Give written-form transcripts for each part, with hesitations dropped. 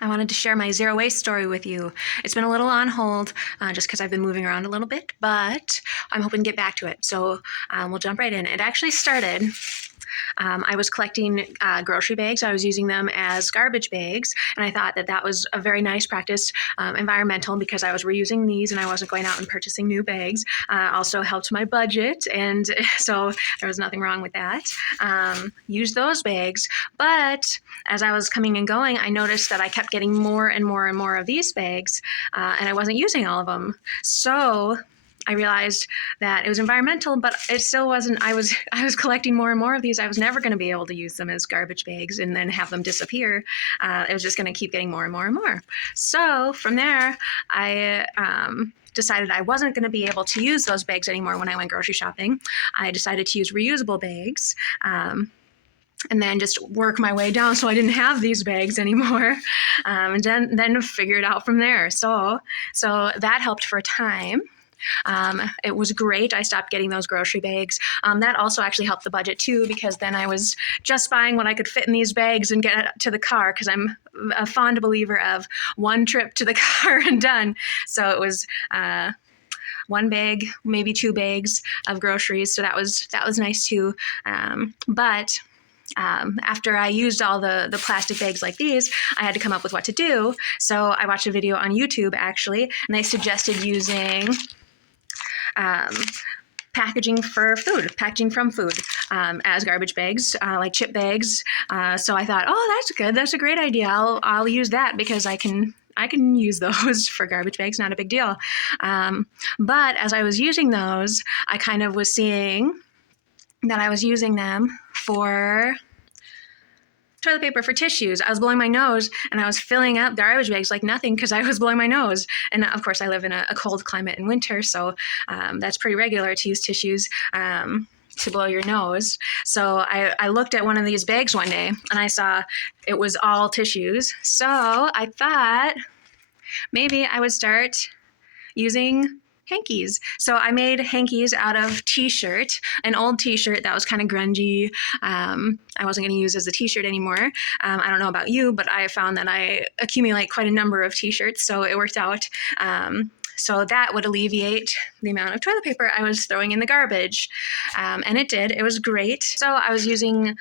I wanted to share my zero waste story with you. It's been a little on hold just because I've been moving around a little bit, but I'm hoping to get back to it. So we'll jump right in. It actually started. I was collecting grocery bags. I was using them as garbage bags, and I thought that that was a very nice practice, environmental, because I was reusing these and I wasn't going out and purchasing new bags. Also helped my budget, and so there was nothing wrong with that. Used those bags, but as I was coming and going, I noticed that I kept getting more and more and more of these bags, and I wasn't using all of them. So I realized that it was environmental, but it still wasn't. I was collecting more and more of these. I was never going to be able to use them as garbage bags and then have them disappear. It was just going to keep getting more and more and more. So from there, I decided I wasn't going to be able to use those bags anymore when I went grocery shopping. I decided to use reusable bags. And then just work my way down so I didn't have these bags anymore, and then figure it out from there. So that helped for a time. It was great. I stopped getting those grocery bags. That also actually helped the budget too, because then I was just buying what I could fit in these bags and get it to the car, because I'm a fond believer of one trip to the car and done. So it was one bag, maybe two bags of groceries. So that was nice too. But after I used all the plastic bags like these, I had to come up with what to do. So I watched a video on YouTube actually, and they suggested using packaging from food as garbage bags, like chip bags. So I thought, oh, that's good. That's a great idea. I'll use that because I can use those for garbage bags, not a big deal. But as I was using those, I kind of was seeing that I was using them for toilet paper, for tissues. I was blowing my nose and I was filling up garbage bags like nothing because I was blowing my nose. And of course I live in a cold climate in winter, so that's pretty regular to use tissues to blow your nose. So I looked at one of these bags one day and I saw it was all tissues. So I thought maybe I would start using hankies. So I made hankies out of t-shirt, an old t-shirt that was kind of grungy. I wasn't going to use as a t-shirt anymore. I don't know about you, but I found that I accumulate quite a number of t-shirts, so it worked out. So that would alleviate the amount of toilet paper I was throwing in the garbage. And it did. It was great. So I was using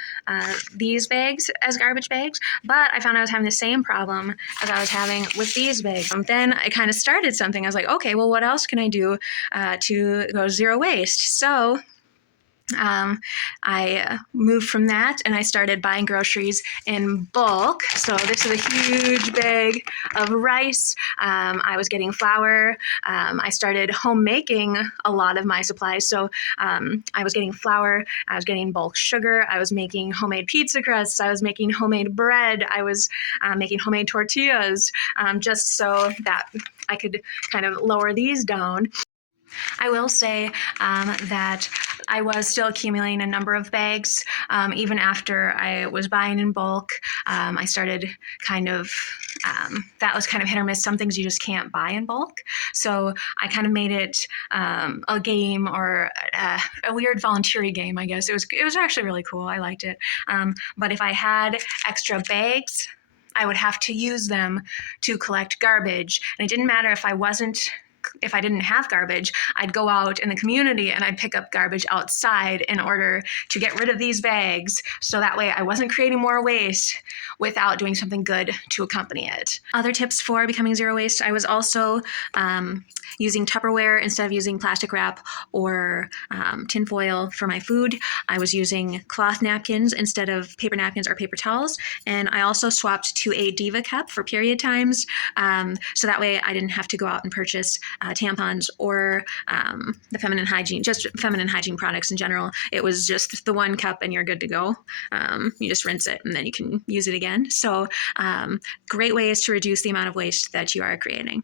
these bags as garbage bags, but I found I was having the same problem as I was having with these bags. Then I kind of started something. I was like, okay, well, what else can I do to go zero waste? So I moved from that and I started buying groceries in bulk. So this is a huge bag of rice. I was getting flour. I started home making a lot of my supplies. So I was getting flour. I was getting bulk sugar. I was making homemade pizza crusts. I was making homemade bread. I was making homemade tortillas, just so that I could kind of lower these down. I will say that I was still accumulating a number of bags. Even after I was buying in bulk, I started kind of, that was kind of hit or miss. Some things you just can't buy in bulk. So I kind of made it a game, or a weird volunteering game, I guess. It was actually really cool. I liked it. But if I had extra bags, I would have to use them to collect garbage. And it didn't matter if I didn't have garbage, I'd go out in the community and I'd pick up garbage outside in order to get rid of these bags. So that way I wasn't creating more waste without doing something good to accompany it. Other tips for becoming zero waste, I was also using Tupperware instead of using plastic wrap or tinfoil for my food. I was using cloth napkins instead of paper napkins or paper towels. And I also swapped to a Diva cup for period times. So that way I didn't have to go out and purchase tampons or the feminine hygiene products in general. It was just the one cup and you're good to go. You just rinse it and then you can use it again. So great ways to reduce the amount of waste that you are creating.